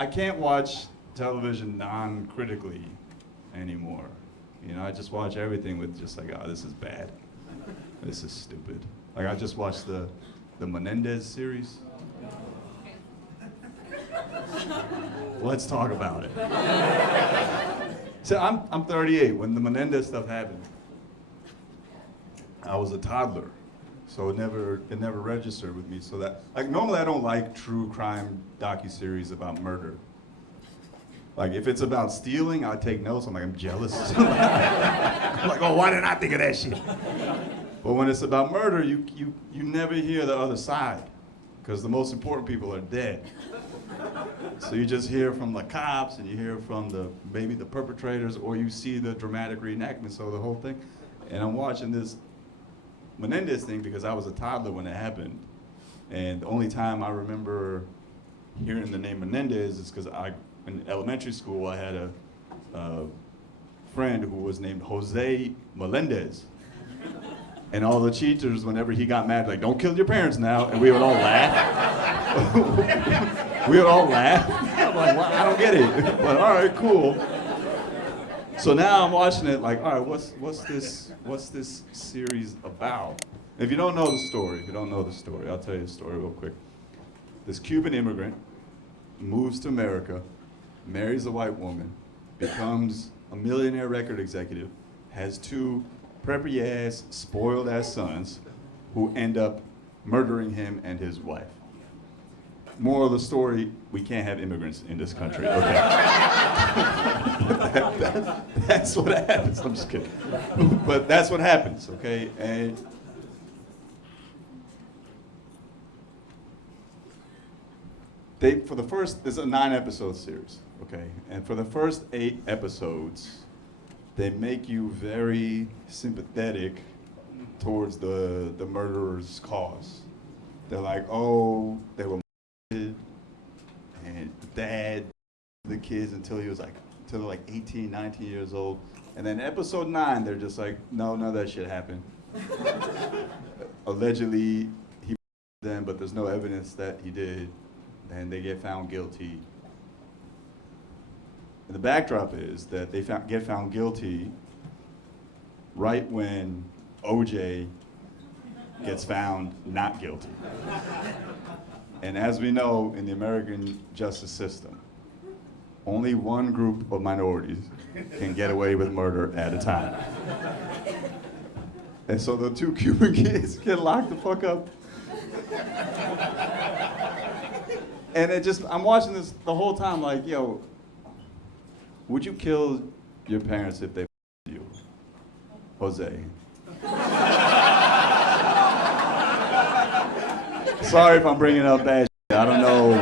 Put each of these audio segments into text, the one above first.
I can't watch television non-critically anymore. You know, I just watch everything with just like, oh, this is bad. This is stupid. Like I just watched the Menendez series. Let's talk about it. So I'm 38. When the Menendez stuff happened, I was a toddler, so it never registered with me. So that, like, normally I don't like true crime docuseries about murder. Like if it's about stealing, I take notes. I'm like, I'm jealous. I'm like, oh, why didn't I think of that shit? But when it's about murder, you never hear the other side, because the most important people are dead. So you just hear from the cops, and you hear from maybe the perpetrators, or you see the dramatic reenactments of the whole thing. And I'm watching this Menendez thing because I was a toddler when it happened. And the only time I remember hearing the name Menendez is because in elementary school, I had a friend who was named Jose Melendez. And all the teachers, whenever he got mad, like, don't kill your parents now, and we would all laugh. We would all laugh. I'm like, well, I don't get it. But all right, cool. So now I'm watching it like, all right, what's this series about? If you don't know the story, I'll tell you the story real quick. This Cuban immigrant moves to America, marries a white woman, becomes a millionaire record executive, has two preppy-ass, spoiled-ass sons who end up murdering him and his wife. Moral of the story, we can't have immigrants in this country, okay? That's what happens, I'm just kidding. But that's what happens, okay? And this is a 9-episode series, okay? And for the first 8 episodes, they make you very sympathetic towards the murderer's cause. They're like, oh, they were murdered, and the dad, the kids until they're like 18, 19 years old. And then episode 9, they're just like, no, none of that shit happened. Allegedly, he murdered them, but there's no evidence that he did. And they get found guilty. And the backdrop is that they get found guilty right when OJ gets found not guilty. And as we know, in the American justice system, only one group of minorities can get away with murder at a time. And so the 2 Cuban kids get locked the fuck up. And I'm watching this the whole time like, yo, would you kill your parents if they you? Jose. Sorry if I'm bringing up bad shit. I don't know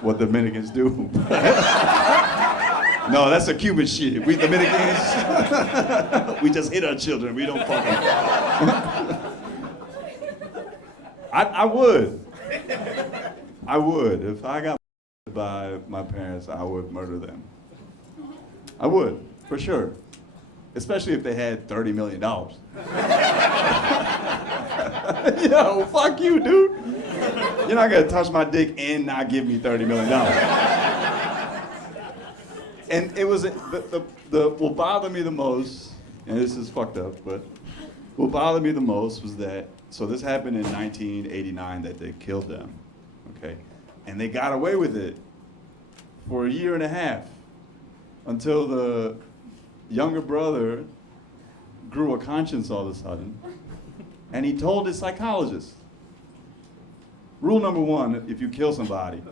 what Dominicans do. No, that's a Cuban shit. We Dominicans, we just hit our children. We don't fucking. I would. If I got by my parents, I would murder them. I would, for sure. Especially if they had $30 million. Yo, fuck you, dude. You're not gonna touch my dick and not give me $30 million. And it was, what bothered me the most, and this is fucked up, but what bothered me the most was that, so this happened in 1989 that they killed them, okay? And they got away with it for a year and a half until the younger brother grew a conscience all of a sudden, and he told his psychologist, rule number 1, if you kill somebody,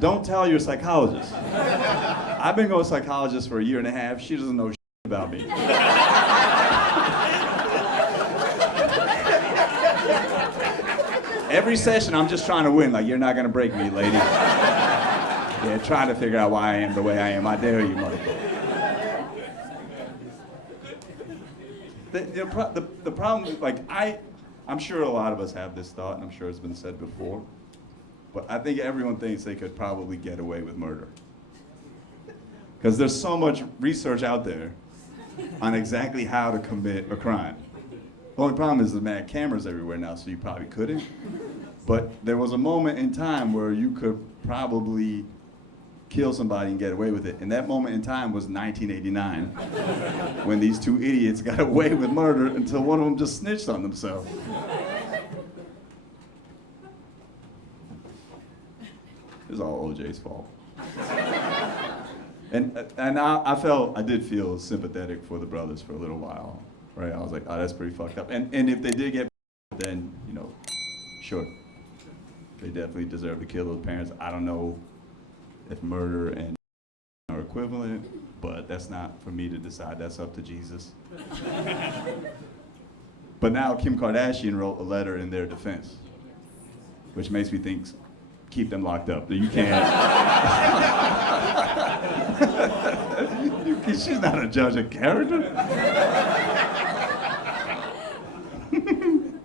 don't tell your psychologist. I've been going to a psychologist for a year and a half. She doesn't know shit about me. Every session, I'm just trying to win. Like, you're not going to break me, lady. Yeah, trying to figure out why I am the way I am. I dare you, motherfucker. The problem is, like, I'm sure a lot of us have this thought, and I'm sure it's been said before, but I think everyone thinks they could probably get away with murder. Because there's so much research out there on exactly how to commit a crime. The only problem is the mad cameras everywhere now, so you probably couldn't. But there was a moment in time where you could probably kill somebody and get away with it. And that moment in time was 1989, when these two idiots got away with murder until one of them just snitched on themselves. It's all OJ's fault. And I did feel sympathetic for the brothers for a little while, right? I was like, oh, that's pretty fucked up. And if they did get, then, you know, sure. They definitely deserve to kill those parents. I don't know if murder and are equivalent, but that's not for me to decide. That's up to Jesus. But now Kim Kardashian wrote a letter in their defense, which makes me think, keep them locked up. You can't. She's not a judge of character.